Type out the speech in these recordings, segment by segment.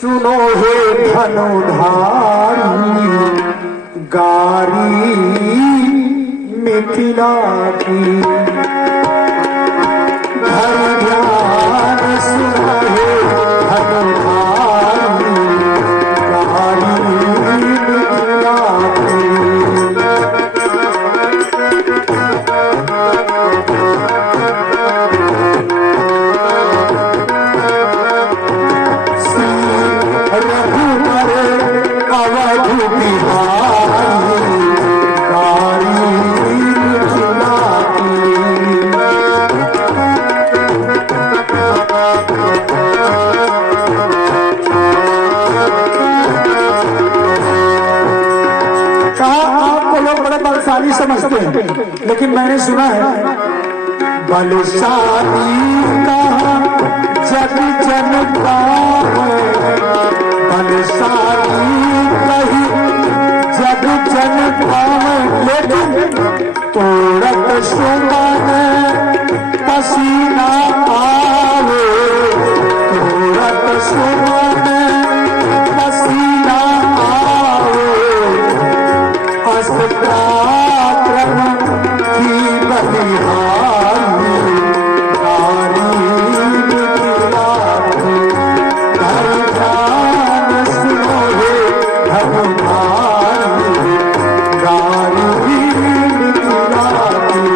सुनो हे धनुधारी गारी मिथिला की धर ध्यान सुनो हे धनुधारी गारी मिथिला की। बलशाली समझते हैं, लेकिन मैंने सुना है बलशाली कहा जग जनता है, बलशाली कही जग जनता है, लेकिन तोड़त सुमन पसीना आवे, तोड़त सुमन पसीना आवे, पराक्रम की बलिहारी गारी मिथिला की। धर ध्यान सुनो हे धनुधारी गारी मिथिला की।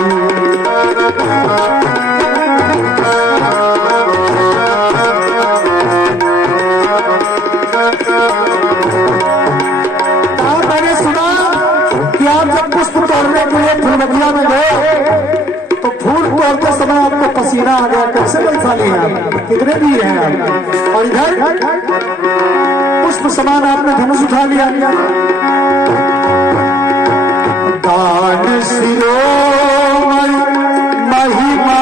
मैंने सुना कि आप जब पुष्प तोड़ने के लिए फूलबगिया में गए तो फूल तोड़ते समय आपको पसीना आ गया। कैसे बलशाली हैं आप, कितने वीर हैं आप। और इधर पुष्प समान आपने धनुष उठा लिया। दान शिरोमणि महिमा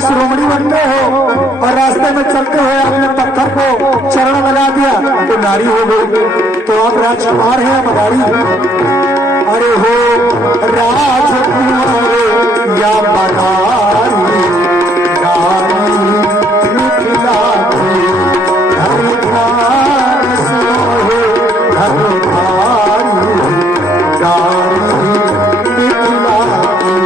शिरोमणि बनते हो और रास्ते में चलते हुए आपने पत्थर को चरण लगा दिया तो नारी हो गई। तो आप राजकुमार हैं मदारी, अरे हो राजकुमार या मदारी गारी मिथिला की। धर ध्यान सुनो हे धनुधारी गारी मिथिला की।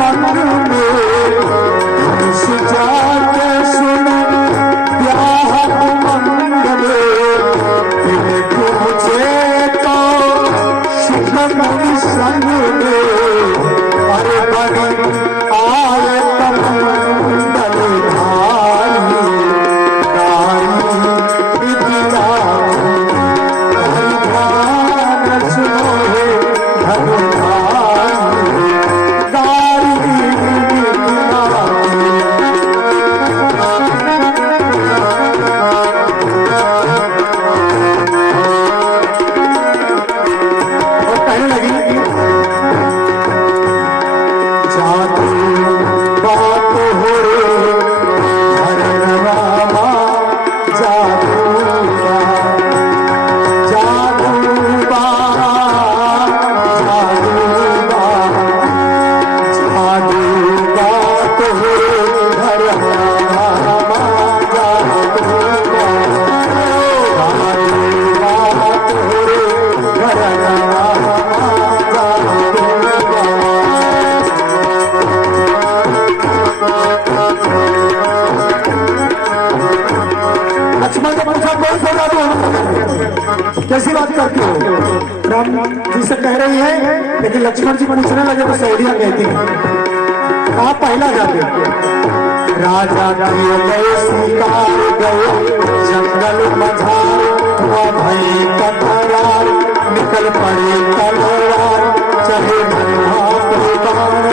मन जी मनुष्य लगे तो सौदिया कहती हैं। आप पहला जाते राजा गए शिकार गए जंगल मझार हुआ भई कतरार निकल पड़े तलवार चाहे मन्हा परिवार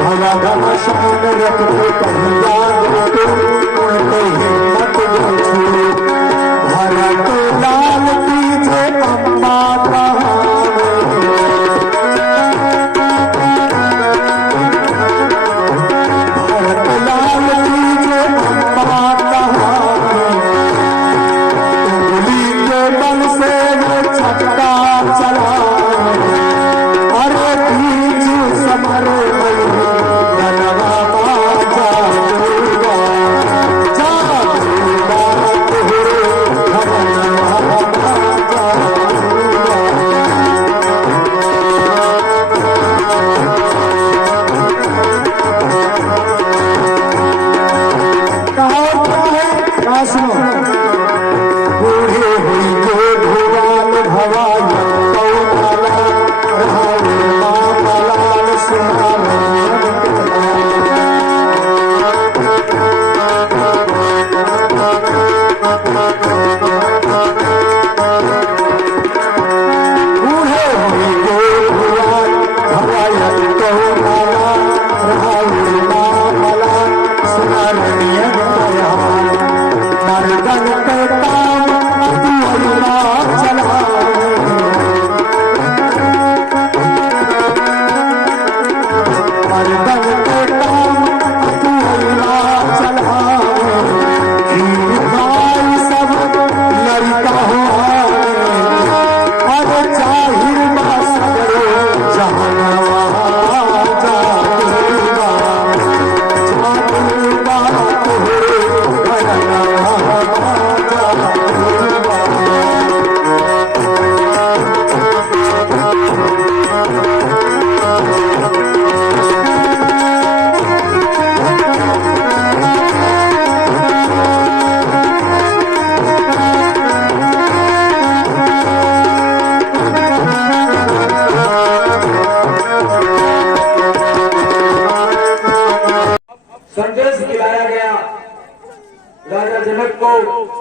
भला घमासान रखते कहिया गोटे उनके हिम्मत जो छू भरत लाल पीछे अम्मा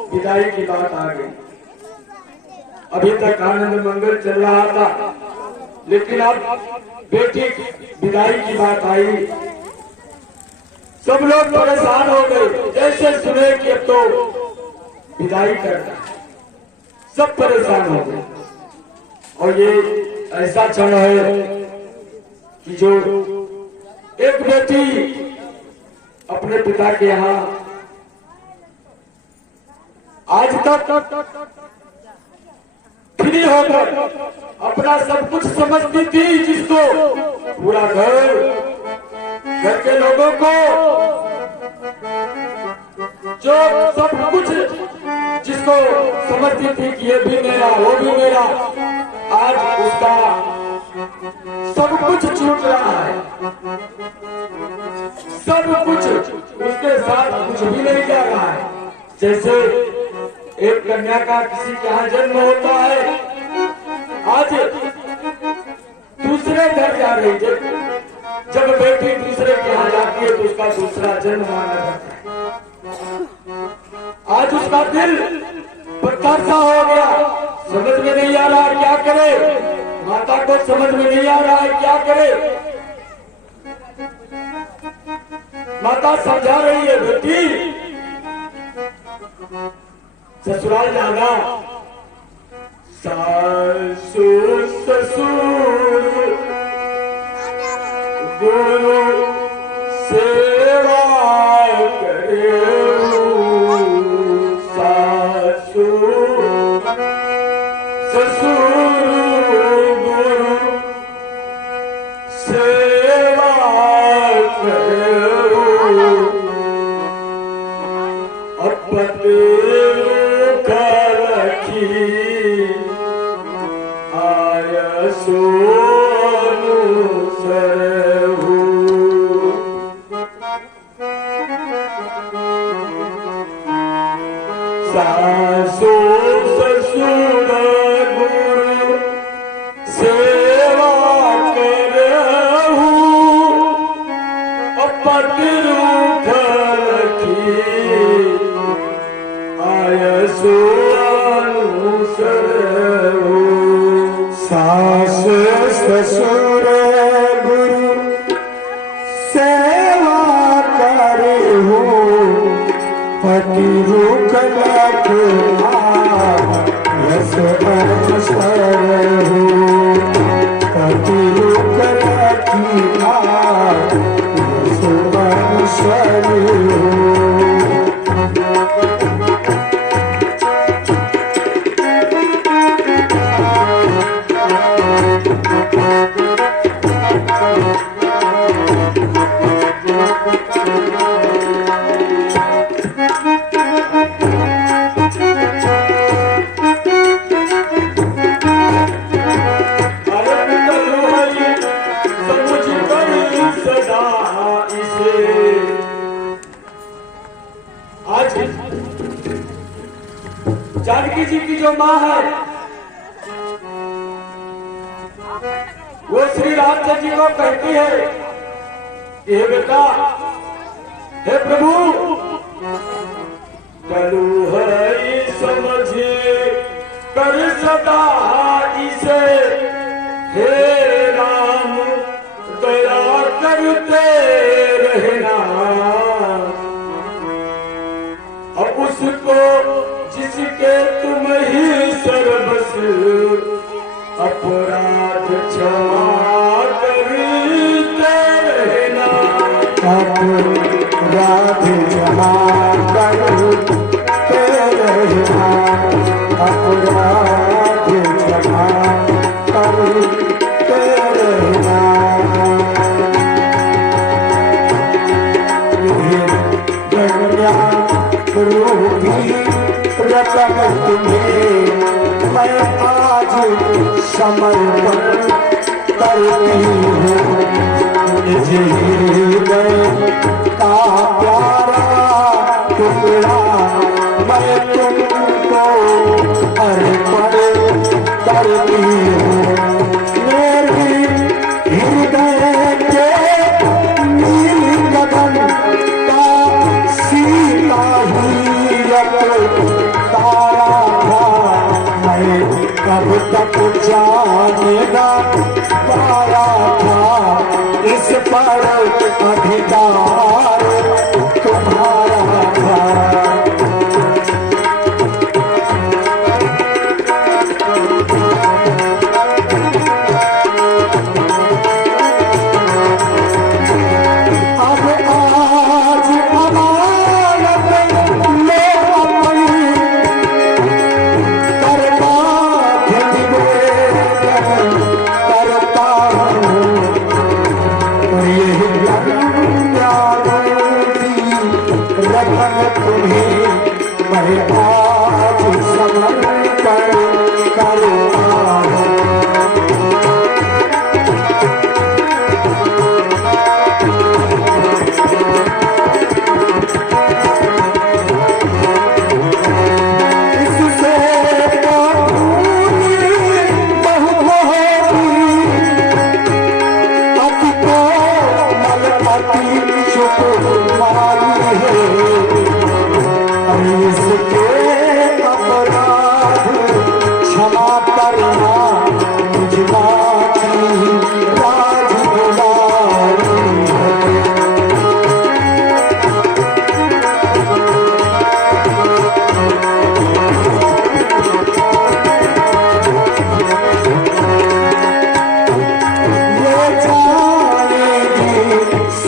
विदाई की बात आ गई। अभी तक आनंद मंगल चल रहा था, लेकिन अब बेटी विदाई की बात आई, सब लोग परेशान हो गए। जैसे सुने कि अब तो विदाई करना, सब परेशान हो गए। और ये ऐसा क्षण है कि जो एक बेटी अपने पिता के यहाँ आज तक फ्री होकर अपना सब कुछ समझती थी, जिसको पूरा घर के लोगों को जो सब कुछ जिसको समझती थी कि ये भी मेरा वो भी मेरा, आज उसका सब कुछ छूट रहा है। सब कुछ उसके साथ कुछ भी नहीं जा रहा है। जैसे एक कन्या का किसी के यहाँ जन्म होता है, आज दूसरे घर जा रही है। जब बेटी दूसरे के यहाँ जाती है तो उसका दूसरा जन्म माना जाता है। आज उसका दिल प्रत्याशा हो गया, समझ में नहीं आ रहा है क्या करे। माता को समझ में नहीं आ रहा है क्या करे। माता समझा रही है, बेटी ससुराल जाना, सासुर ससुर गुरु सेवा करे, सासुर ससुर गुरु सेवा करे, अपने आय सोनु सरहु। सासु ससुर गुरु सेवा के पतिरूथ रखी आयसो अनुसर हो। सास ससुर गुरु सेवा करे हो पति रुक लख यस अनुसर हो पति रुक लखी यस अनुसर हो। जानकी जी की जो माँ है वो श्री रामचंद्र जी को कहती है, ये बेटा, हे प्रभु चलू है समझे कर सदा इसे, हे राम दया करते रहना। अब उसको जिसके तुम ही सर्वस अपराध क्षमा करते रहना। अपराध क्षमा करते रहना। अपराध क्षमा करते रहना। गंगा रूपी रतन तुम्हें मैं आज समर्पण करती हूँ। निज हृदय का प्यारा टुकड़ा मैं तुमको अर्पण करती हूँ। मेरी हृदय के नील गगन का सीता ही तारा था, मैं कब तक जानेगा पाया था। इस पर अधिकार तुम्हारा था।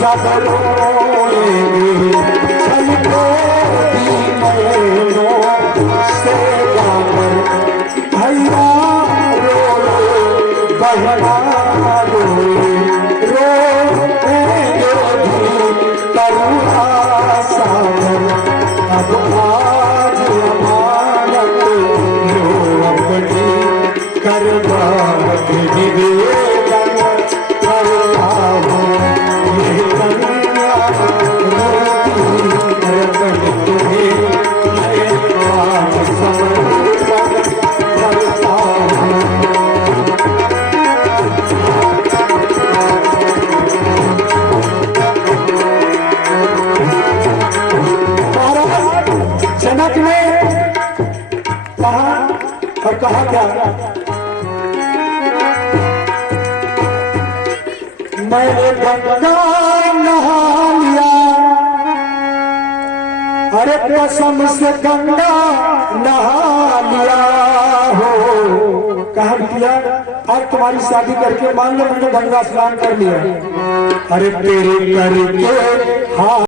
सब रोएंगे क्या, मैंने गंगा नहा लिया, अरे कसम से गंगा नहा लिया हो। कहा किया, आज तुम्हारी शादी करके मान लो मैंने गंगा स्नान कर लिया, अरे तेरे करके हाँ